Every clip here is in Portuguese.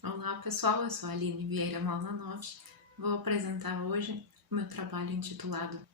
Olá pessoal, eu sou a Aline Vieira Malnanoff. Vou apresentar hoje o meu trabalho intitulado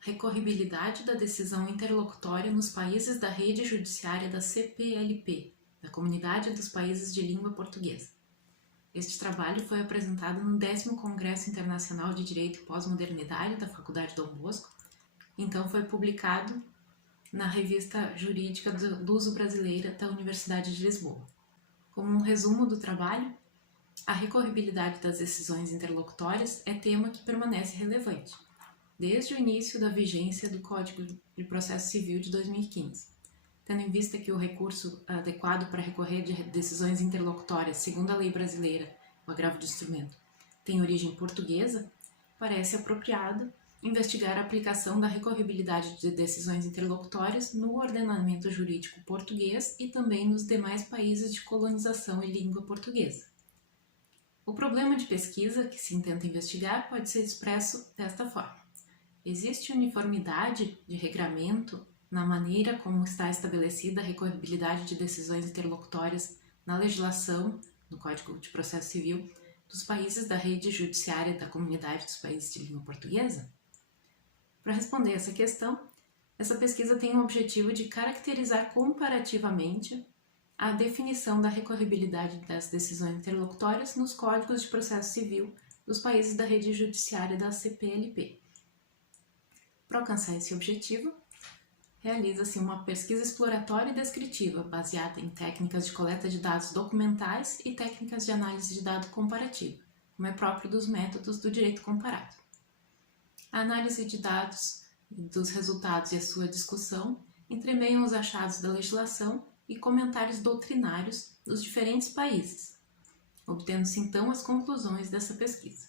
Recorribilidade da decisão interlocutória nos países da rede judiciária da CPLP, da Comunidade dos Países de Língua Portuguesa. Este trabalho foi apresentado no 10º Congresso Internacional de Direito e Pós-Modernidade da Faculdade Dom Bosco, então foi publicado na Revista Jurídica Luso-Brasileira da Universidade de Lisboa. Como um resumo do trabalho, a recorribilidade das decisões interlocutórias é tema que permanece relevante, desde o início da vigência do Código de Processo Civil de 2015. Tendo em vista que o recurso adequado para recorrer de decisões interlocutórias, segundo a lei brasileira, o agravo de instrumento, tem origem portuguesa, parece apropriado investigar a aplicação da recorribilidade de decisões interlocutórias no ordenamento jurídico português e também nos demais países de colonização e língua portuguesa. O problema de pesquisa que se intenta investigar pode ser expresso desta forma. Existe uniformidade de regramento na maneira como está estabelecida a recorribilidade de decisões interlocutórias na legislação, no Código de Processo Civil, dos países da rede judiciária da Comunidade dos Países de Língua Portuguesa? Para responder essa questão, essa pesquisa tem o objetivo de caracterizar comparativamente a definição da recorribilidade das decisões interlocutórias nos códigos de processo civil dos países da rede judiciária da CPLP. Para alcançar esse objetivo, realiza-se uma pesquisa exploratória e descritiva baseada em técnicas de coleta de dados documentais e técnicas de análise de dado comparativo, como é próprio dos métodos do direito comparado. A análise de dados, dos resultados e a sua discussão entremeiam os achados da legislação e comentários doutrinários dos diferentes países, obtendo-se então as conclusões dessa pesquisa.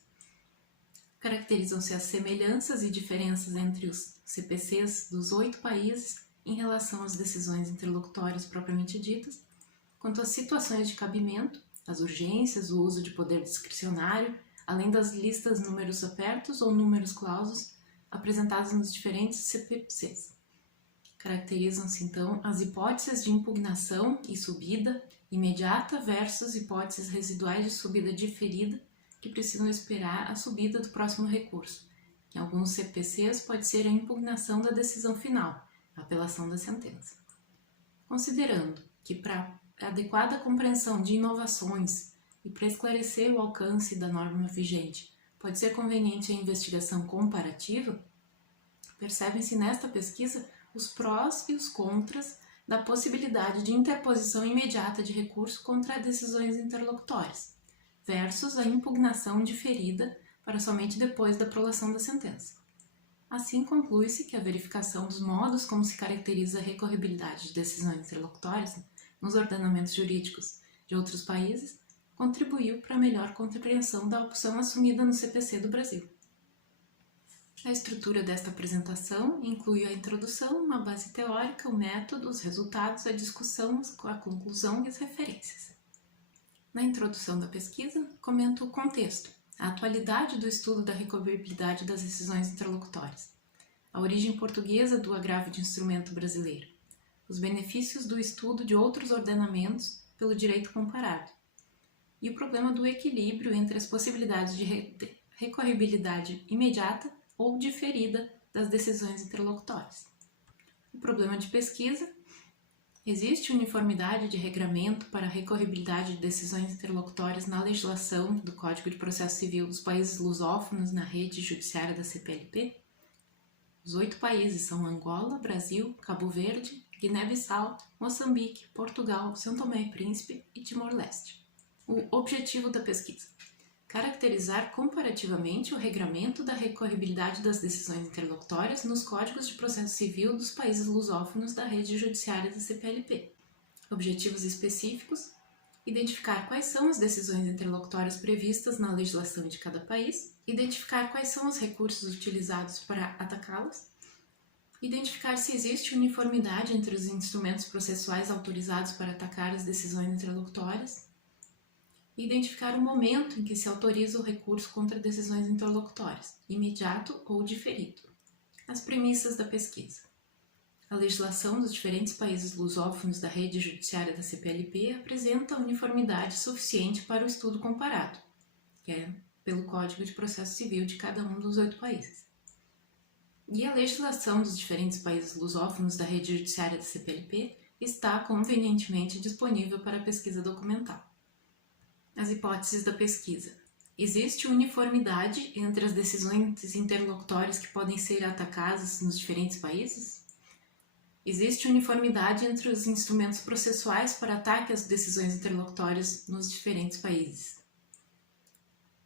Caracterizam-se as semelhanças e diferenças entre os CPCs dos 8 países em relação às decisões interlocutórias propriamente ditas, quanto às situações de cabimento, as urgências, o uso de poder discricionário, além das listas números apertos ou números clausos apresentados nos diferentes CPCs. Caracterizam-se, então, as hipóteses de impugnação e subida imediata versus hipóteses residuais de subida diferida que precisam esperar a subida do próximo recurso. Em alguns CPCs pode ser a impugnação da decisão final, a apelação da sentença. Considerando que para adequada compreensão de inovações e para esclarecer o alcance da norma vigente pode ser conveniente a investigação comparativa, percebem-se nesta pesquisa os prós e os contras da possibilidade de interposição imediata de recurso contra decisões interlocutórias, versus a impugnação diferida para somente depois da prolação da sentença. Assim, conclui-se que a verificação dos modos como se caracteriza a recorribilidade de decisões interlocutórias nos ordenamentos jurídicos de outros países contribuiu para a melhor compreensão da opção assumida no CPC do Brasil. A estrutura desta apresentação inclui a introdução, uma base teórica, o método, os resultados, a discussão, a conclusão e as referências. Na introdução da pesquisa, comento o contexto, a atualidade do estudo da recorribilidade das decisões interlocutórias, a origem portuguesa do agravo de instrumento brasileiro, os benefícios do estudo de outros ordenamentos pelo direito comparado, e o problema do equilíbrio entre as possibilidades de recorribilidade imediata ou diferida das decisões interlocutórias. O problema de pesquisa: existe uniformidade de regramento para a recorribilidade de decisões interlocutórias na legislação do Código de Processo Civil dos países lusófonos na rede judiciária da CPLP? Os 8 países são Angola, Brasil, Cabo Verde, Guiné-Bissau, Moçambique, Portugal, São Tomé e Príncipe e Timor-Leste. O objetivo da pesquisa: caracterizar comparativamente o regramento da recorribilidade das decisões interlocutórias nos códigos de processo civil dos países lusófonos da rede judiciária da CPLP. Objetivos específicos: identificar quais são as decisões interlocutórias previstas na legislação de cada país, identificar quais são os recursos utilizados para atacá-las, identificar se existe uniformidade entre os instrumentos processuais autorizados para atacar as decisões interlocutórias, e identificar o momento em que se autoriza o recurso contra decisões interlocutórias, imediato ou diferido. As premissas da pesquisa: A legislação dos diferentes países lusófonos da rede judiciária da CPLP apresenta uniformidade suficiente para o estudo comparado, que é pelo Código de Processo Civil de cada um dos 8 países. E a legislação dos diferentes países lusófonos da rede judiciária da CPLP está convenientemente disponível para pesquisa documental. As hipóteses da pesquisa. Existe uniformidade entre as decisões interlocutórias que podem ser atacadas nos diferentes países? Existe uniformidade entre os instrumentos processuais para ataque às decisões interlocutórias nos diferentes países.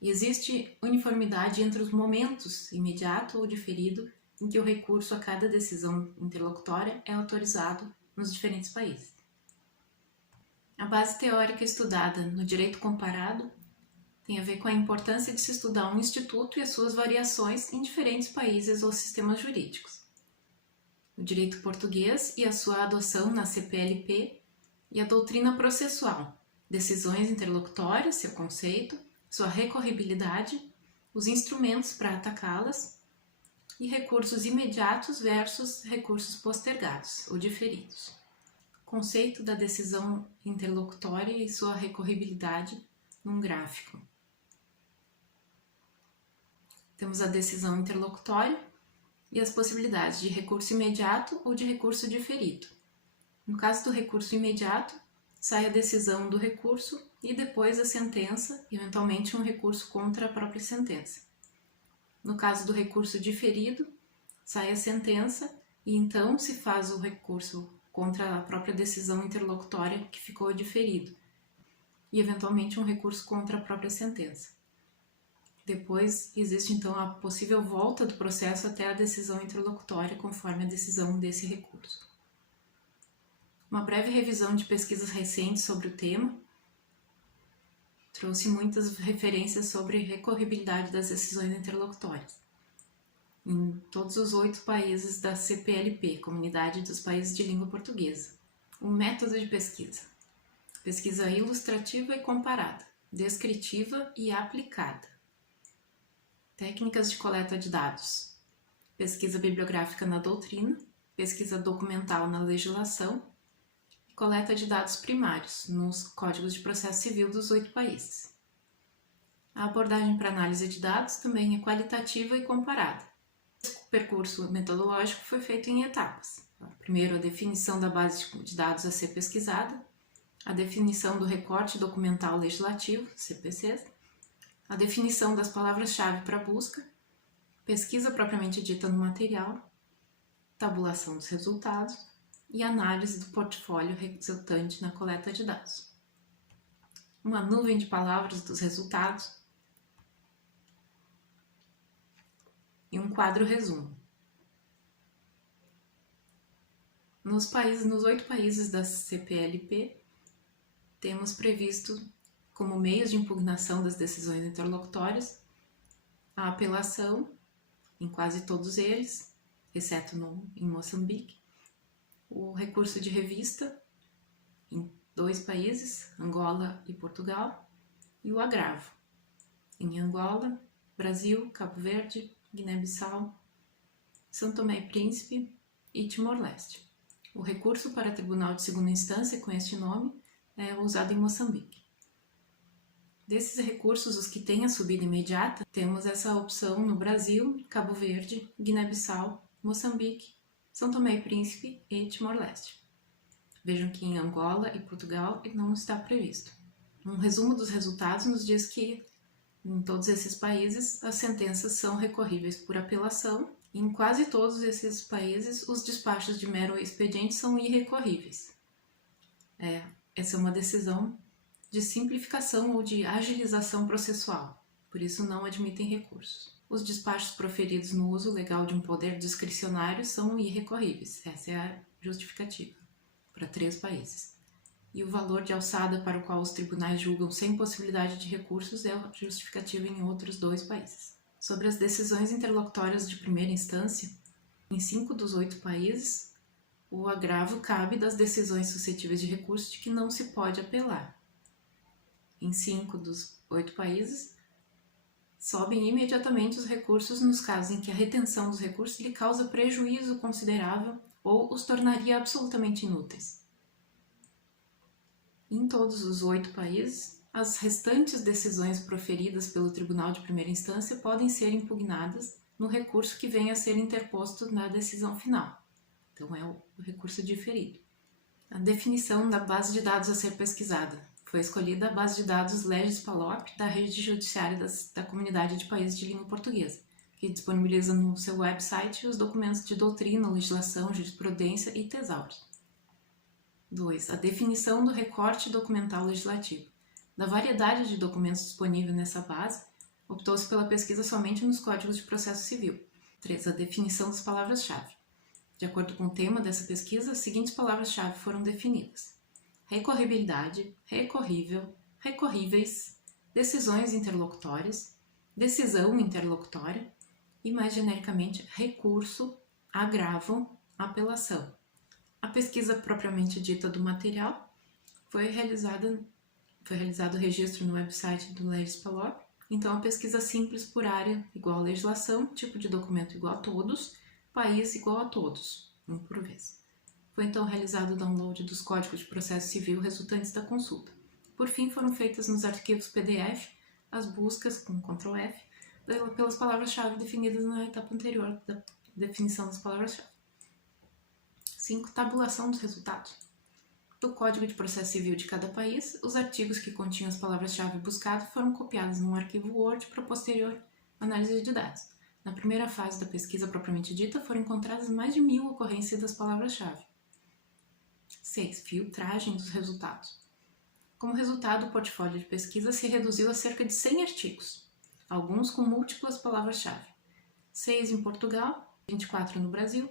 E existe uniformidade entre os momentos, imediato ou diferido, em que o recurso a cada decisão interlocutória é autorizado nos diferentes países. A base teórica estudada no direito comparado tem a ver com a importância de se estudar um instituto e as suas variações em diferentes países ou sistemas jurídicos. O direito português e a sua adoção na CPLP e a doutrina processual, decisões interlocutórias, seu conceito, sua recorribilidade, os instrumentos para atacá-las e recursos imediatos versus recursos postergados ou diferidos. Conceito da decisão interlocutória e sua recorribilidade num gráfico. Temos a decisão interlocutória e as possibilidades de recurso imediato ou de recurso diferido. No caso do recurso imediato, sai a decisão do recurso e depois a sentença, eventualmente um recurso contra a própria sentença. No caso do recurso diferido, sai a sentença e então se faz o recurso contra a própria decisão interlocutória que ficou diferido e eventualmente um recurso contra a própria sentença. Depois, existe então a possível volta do processo até a decisão interlocutória, conforme a decisão desse recurso. Uma breve revisão de pesquisas recentes sobre o tema trouxe muitas referências sobre recorribilidade das decisões interlocutórias. Em todos os 8 países da CPLP, Comunidade dos Países de Língua Portuguesa. O método de pesquisa. Pesquisa ilustrativa e comparada, descritiva e aplicada. Técnicas de coleta de dados. Pesquisa bibliográfica na doutrina, pesquisa documental na legislação e coleta de dados primários nos códigos de processo civil dos 8 países. A abordagem para análise de dados também é qualitativa e comparada. O percurso metodológico foi feito em etapas. Primeiro, a definição da base de dados a ser pesquisada, a definição do recorte documental legislativo, CPCs, a definição das palavras-chave para busca, pesquisa propriamente dita no material, tabulação dos resultados e análise do portfólio resultante na coleta de dados. Uma nuvem de palavras dos resultados e um quadro resumo. Nos 8 países da CPLP, temos previsto como meios de impugnação das decisões interlocutórias a apelação, em quase todos eles, exceto em Moçambique, o recurso de revista, em 2 países, Angola e Portugal, e o agravo, em Angola, Brasil, Cabo Verde, Guiné-Bissau, São Tomé e Príncipe e Timor-Leste. O recurso para Tribunal de Segunda Instância com este nome é usado em Moçambique. Desses recursos, os que têm a subida imediata, temos essa opção no Brasil, Cabo Verde, Guiné-Bissau, Moçambique, São Tomé e Príncipe e Timor-Leste. Vejam que em Angola e Portugal não está previsto. Um resumo dos resultados nos diz que em todos esses países as sentenças são recorríveis por apelação e em quase todos esses países os despachos de mero expediente são irrecorríveis. Essa é uma decisão de simplificação ou de agilização processual, por isso não admitem recursos. Os despachos proferidos no uso legal de um poder discricionário são irrecorríveis, essa é a justificativa, para 3 países. E o valor de alçada para o qual os tribunais julgam sem possibilidade de recursos é a justificativa em outros 2 países. Sobre as decisões interlocutórias de primeira instância, em 5 dos 8 países, o agravo cabe das decisões suscetíveis de recurso de que não se pode apelar. Em 5 dos 8 países, sobem imediatamente os recursos nos casos em que a retenção dos recursos lhe causa prejuízo considerável ou os tornaria absolutamente inúteis. Em todos os 8 países, as restantes decisões proferidas pelo Tribunal de Primeira Instância podem ser impugnadas no recurso que venha a ser interposto na decisão final. Então, é o recurso diferido. A definição da base de dados a ser pesquisada. Foi escolhida a base de dados Legis-Palop da Rede Judiciária da Comunidade de Países de Língua Portuguesa, que disponibiliza no seu website os documentos de doutrina, legislação, jurisprudência e tesauros. 2. A definição do recorte documental legislativo. Da variedade de documentos disponíveis nessa base, optou-se pela pesquisa somente nos códigos de processo civil. 3. A definição das palavras-chave. De acordo com o tema dessa pesquisa, as seguintes palavras-chave foram definidas: recorribilidade, recorrível, recorríveis, decisões interlocutórias, decisão interlocutória e, mais genericamente, recurso, agravo, apelação. A pesquisa propriamente dita do material foi realizado o registro no website do Legis-Palop. Então, a pesquisa simples por área igual a legislação, tipo de documento igual a todos, país igual a todos, um por vez. Foi então realizado o download dos códigos de processo civil resultantes da consulta. Por fim, foram feitas nos arquivos PDF as buscas com Ctrl F pelas palavras-chave definidas na etapa anterior da definição das palavras-chave. 5. Tabulação dos resultados. Do Código de Processo Civil de cada país, os artigos que continham as palavras-chave buscadas foram copiados num arquivo Word para posterior análise de dados. Na primeira fase da pesquisa propriamente dita, foram encontradas mais de 1000 ocorrências das palavras-chave. 6. Filtragem dos resultados. Como resultado, o portfólio de pesquisa se reduziu a cerca de 100 artigos, alguns com múltiplas palavras-chave. 6 em Portugal, 24 no Brasil,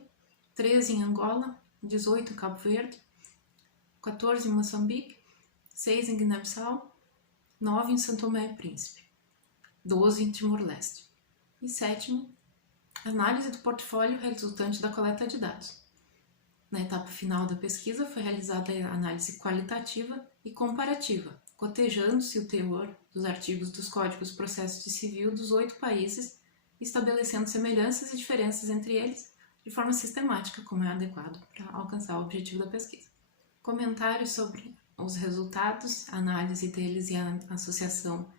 13 em Angola, 18 em Cabo Verde, 14 em Moçambique, 6 em Guiné-Bissau, 9 em São Tomé e Príncipe, 12 em Timor-Leste. E 7º, análise do portfólio resultante da coleta de dados. Na etapa final da pesquisa foi realizada a análise qualitativa e comparativa, cotejando-se o teor dos artigos dos Códigos de Processo Civil dos 8 países, estabelecendo semelhanças e diferenças entre eles de forma sistemática, como é adequado para alcançar o objetivo da pesquisa. Comentários sobre os resultados, a análise deles e a associação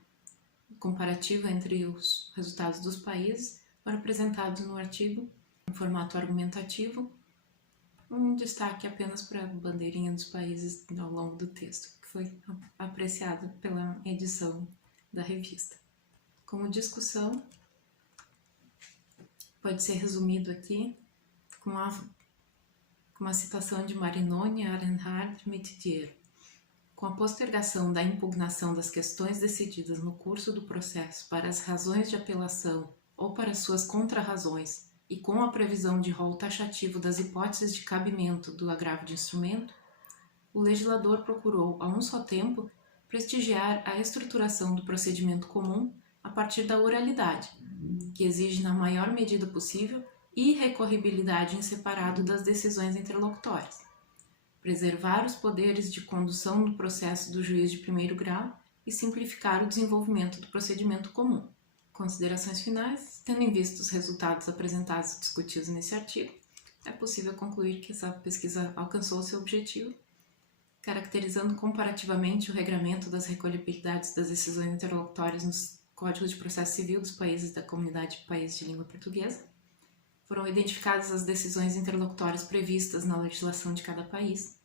comparativa entre os resultados dos países foram apresentados no artigo em formato argumentativo. Um destaque apenas para a bandeirinha dos países ao longo do texto, que foi apreciado pela edição da revista. Como discussão, pode ser resumido aqui com uma citação de Marinoni, Arenhard e Metidiero. Com a postergação da impugnação das questões decididas no curso do processo para as razões de apelação ou para suas contrarrazões e com a previsão de rol taxativo das hipóteses de cabimento do agravo de instrumento, o legislador procurou, a um só tempo, prestigiar a estruturação do procedimento comum a partir da oralidade, que exige, na maior medida possível, irrecorribilidade em separado das decisões interlocutórias, preservar os poderes de condução do processo do juiz de primeiro grau e simplificar o desenvolvimento do procedimento comum. Considerações finais. Tendo em vista os resultados apresentados e discutidos nesse artigo, é possível concluir que essa pesquisa alcançou seu objetivo, caracterizando comparativamente o regramento das recolhibilidades das decisões interlocutórias nos Códigos de Processo Civil dos países da Comunidade de Países de Língua Portuguesa. Foram identificadas as decisões interlocutórias previstas na legislação de cada país.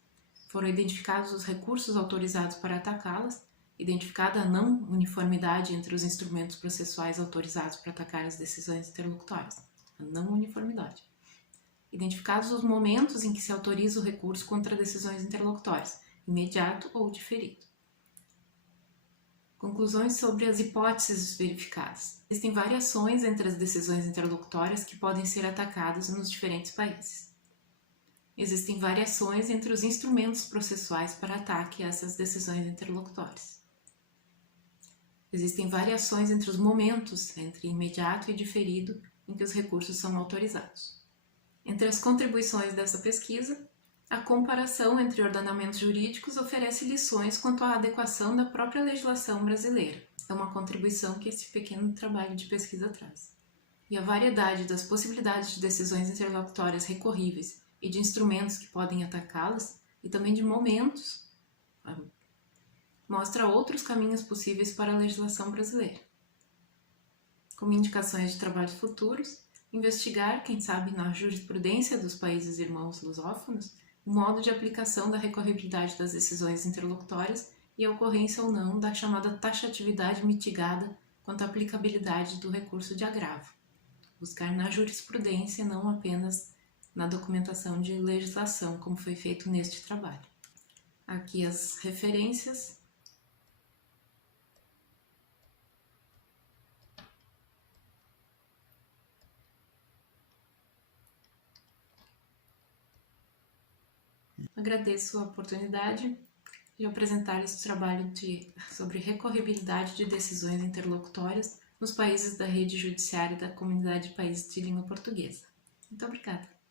Foram identificados os recursos autorizados para atacá-las, identificada a não uniformidade entre os instrumentos processuais autorizados para atacar as decisões interlocutórias, a não uniformidade. Identificados os momentos em que se autoriza o recurso contra decisões interlocutórias, imediato ou diferido. Conclusões sobre as hipóteses verificadas. Existem variações entre as decisões interlocutórias que podem ser atacadas nos diferentes países. Existem variações entre os instrumentos processuais para ataque a essas decisões interlocutórias. Existem variações entre os momentos, entre imediato e diferido, em que os recursos são autorizados. Entre as contribuições dessa pesquisa, a comparação entre ordenamentos jurídicos oferece lições quanto à adequação da própria legislação brasileira. É uma contribuição que esse pequeno trabalho de pesquisa traz. E a variedade das possibilidades de decisões interlocutórias recorríveis e de instrumentos que podem atacá-las, e também de momentos, mostra outros caminhos possíveis para a legislação brasileira. Como indicações de trabalhos futuros, investigar, quem sabe na jurisprudência dos países irmãos lusófonos, o modo de aplicação da recorribilidade das decisões interlocutórias e a ocorrência ou não da chamada taxatividade mitigada quanto à aplicabilidade do recurso de agravo. Buscar na jurisprudência, não apenas na documentação de legislação, como foi feito neste trabalho. Aqui as referências. Agradeço a oportunidade de apresentar esse trabalho sobre recorribilidade de decisões interlocutórias nos países da rede judiciária da Comunidade de Países de Língua Portuguesa. Muito obrigada.